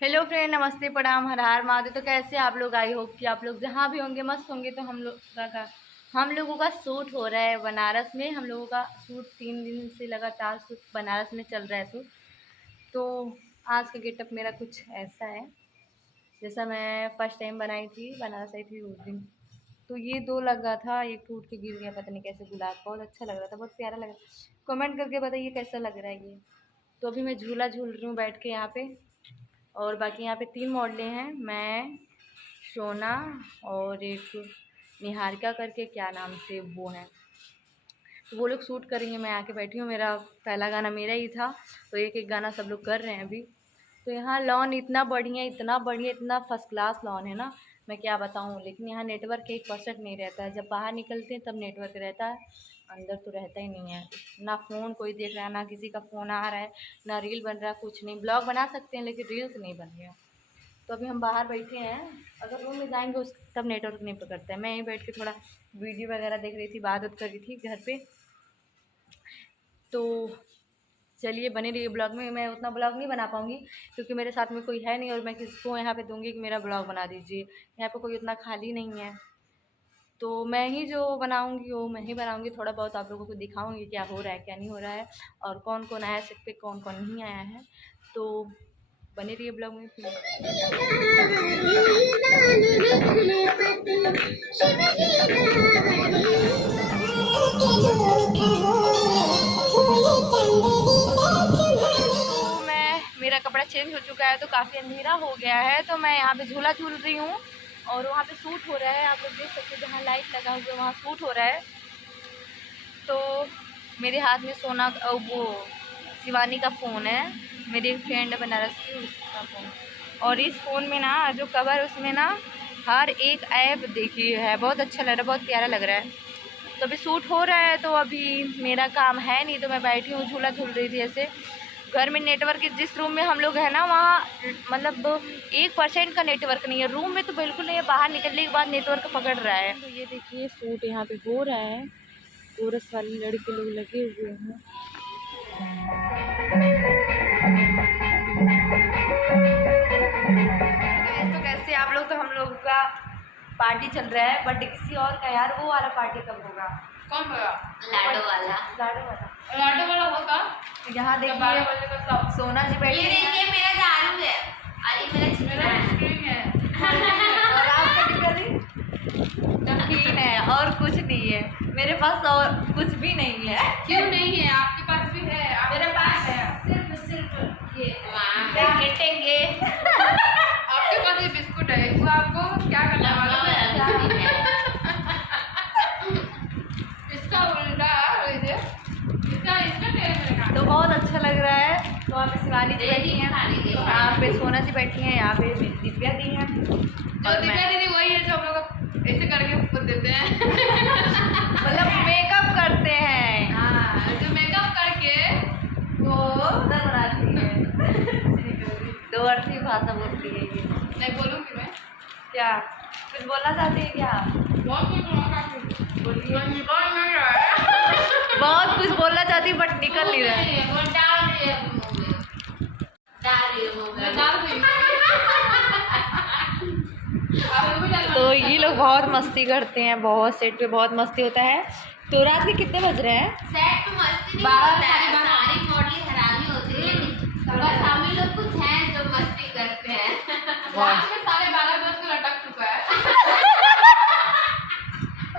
Hello friend, नमस्ते, प्रणाम, हर हर महादेव। तो कैसे आप लोग? आई होप कि आप लोग जहाँ भी होंगे मस्त होंगे। तो हम लोगों का शूट हो रहा है बनारस में। हम लोगों का शूट 3 दिन से लगातार शूट बनारस में चल रहा है शूट। तो आज का गेटअप मेरा कुछ ऐसा है जैसा मैं फर्स्ट टाइम बनाई थी, बनारस आई थी उस दिन। तो ये दो लगा था, एक टूट के गिर गया, पता नहीं कैसे। गुलाब बहुत अच्छा लग रहा था, बहुत प्यारा लग रहा था। कमेंट करके बताइए कैसा लग रहा है ये। तो अभी मैं झूला झूल रही हूँ बैठ के यहाँ पे। और बाकी यहाँ पे 3 मॉडलें हैं, मैं, सोना और एक निहारिका करके, क्या नाम से वो है। तो वो लोग शूट करेंगे, मैं आके बैठी हूँ। मेरा पहला गाना मेरा ही था, तो एक एक गाना सब लोग कर रहे हैं अभी। तो यहाँ लॉन इतना बढ़िया, इतना बढ़िया, इतना फर्स्ट क्लास लॉन है ना, मैं क्या बताऊँ। लेकिन यहाँ नेटवर्क 1% नहीं रहता है। जब बाहर निकलते हैं तब नेटवर्क रहता है, अंदर तो रहता ही नहीं है। ना फ़ोन कोई देख रहा है, ना किसी का फ़ोन आ रहा है, ना रील बन रहा है, कुछ नहीं। ब्लॉग बना सकते हैं लेकिन रील्स नहीं बन रहे हैं। तो अभी हम बाहर बैठे हैं, अगर रूम में जाएंगे उस तब नेटवर्क नहीं पकड़ता है। मैं यहीं बैठ के थोड़ा वीडियो वगैरह देख रही थी, बात कर रही थी घर पे। तो चलिए बने रहिए ब्लॉग में। मैं उतना ब्लॉग नहीं बना पाऊँगी क्योंकि मेरे साथ में कोई है नहीं, और मैं किसको यहाँ पे दूँगी कि मेरा ब्लॉग बना दीजिए। यहाँ पे कोई उतना खाली नहीं है, तो मैं ही जो बनाऊँगी वो मैं ही बनाऊँगी। थोड़ा बहुत आप लोगों को दिखाऊँगी क्या हो रहा है, क्या नहीं हो रहा है, और कौन कौन आया सेट पे, कौन कौन नहीं आया है। तो बने रहिए ब्लॉग में। मेरा कपड़ा चेंज हो चुका है, तो काफ़ी अंधेरा हो गया है। तो मैं यहाँ पे झूला झूल रही हूँ और वहाँ पे शूट हो रहा है। आप लोग देख सकते हैं, जहाँ लाइट लगा हुआ है वहाँ शूट हो रहा है। तो मेरे हाथ में सोना वो शिवानी का फ़ोन है, मेरी एक फ्रेंड है बनारस की, उसका फ़ोन। और इस फ़ोन में ना जो कवर, उसमें ना हर एक ऐप देखी है। बहुत अच्छा लग रहा है, बहुत प्यारा लग रहा है। तो अभी शूट हो रहा है, तो अभी मेरा काम है नहीं, तो मैं बैठी हूँ, झूला झूल रही थी ऐसे। घर में नेटवर्क, जिस रूम में हम लोग हैं ना, वहाँ मतलब 1% का नेटवर्क नहीं है। रूम में तो बिल्कुल नहीं है, बाहर निकलने के बाद नेटवर्क पकड़ रहा है। तो ये देखिए शूट यहाँ पे हो रहा है, कोरस वाले लड़के लोग लगे हुए हैं। तो कैसे आप लोग? तो हम लोग का पार्टी चल रहा है, बर्थडे किसी और का यार। वो वाला पार्टी कब होगा? कौन होगा? लाडो वाला। लाडो वाला, लाडो वाला होगा। यहाँ देखिए सोना जी बैठी ये देखिए मेरा दारू है, अरे मेरा आइसक्रीम है। और आपका टिकरी नमकीन है, और कुछ नहीं है मेरे पास, और कुछ भी नहीं है। क्यों नहीं है? आपके पास भी है। मेरे पास है सिर्फ ये गिटेंगे। आपके पास ये बिस्कुट है, इसको आपको क्या करना वाला है? इसका उल्टा इसका तो बहुत अच्छा लग रहा है। तो वहाँ पे शिवानी जी बैठी हैं, यहाँ पे सोना जी बैठी हैं, यहाँ पे दिव्या दी हैं। जो दिव्या दीदी वही है जो हम लोग ऐसे करके खुद देते हैं। मतलब मेकअप करते हैं। हाँ, जो मेकअप करके वो सुंदर बनाती है। दो अर्थी भाषा बोलती है ये। नहीं बोलूँगी मैं। क्या कुछ बोलना चाहती है क्या? बहुत कुछ बोलिए। निकल नहीं रहा है। बहुत कुछ बोलना चाहती बट निकल नहीं रहा है। वो डाल रही है मुंह में। डाल रही है मुंह में। डाल रही हूँ। तो ये लोग बहुत मस्ती करते हैं, बहुत सेट पे बहुत मस्ती होता है। तो रात के कितने बज रहे हैं? सेट पे मस्ती नहीं होता है, सारी मॉडल हरामी होती है, लेकिन बस हम ही लोग कुछ हैं जो मस्ती करते हैं। रात में 12:30 बज के लटक चुका है।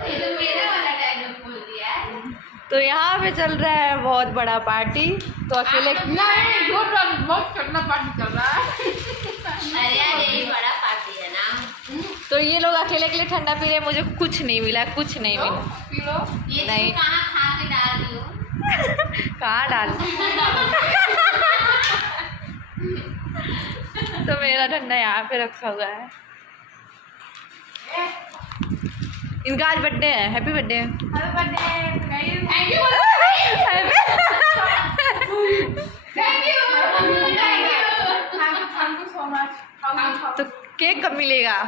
ये तो मेरे वाला डायलॉग बोल दिया है। तो यहाँ पे चल रहा है बहुत बड़ा पार्टी। तो अकेले नहीं, बहुत छोटा पार्टी चल रहा है। अरे यार यही बड़ा पार्टी है ना। तो ये लोग अकेले अकेले ठंडा पी रहे हैं, मुझे कुछ नहीं मिला, कुछ नहीं मिला। P low. ये नहीं। कहाँ खा के डाल रही हो? कहाँ डाल? तो मेरा ठंडा यहाँ पे रखा हुआ है। इनका आज बर्थडे है, हैप्पी बर्थडे। Thank you. तो केक कब मिलेगा?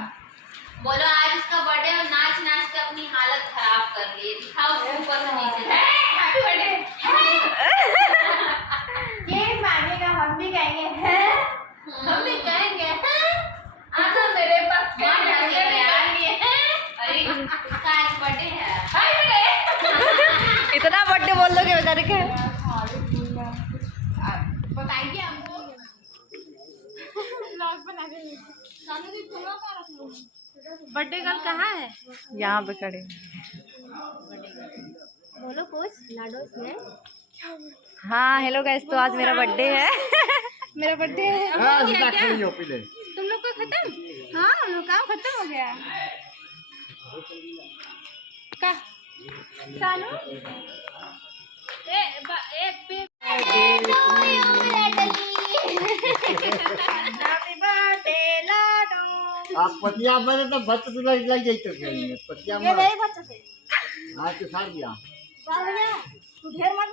बोलो आज इसका बर्थडे और नाच नाच के अपनी हालत खराब कर ली। दिखाओ ऊपर से नीचे। Happy birthday. केक मांगेगा, हम भी कहेंगे हैं, हम भी कहेंगे बोल दोगे बेचारे के। बताइए हमको। बर्थडे गर्ल कहाँ है? यहाँ पे खड़े। बोलो कुछ लाडोस में। हाँ हेलो गाइस, तो आज मेरा बर्थडे है। मेरा बर्थडे है। तुम लोग का खत्म? हाँ हम लोग काम खत्म हो गया। का सानू आप पतिया बने तो बच तो लग जाई तो पतिया में नहीं बच्चा से आज तो सार गया तू ढेर मत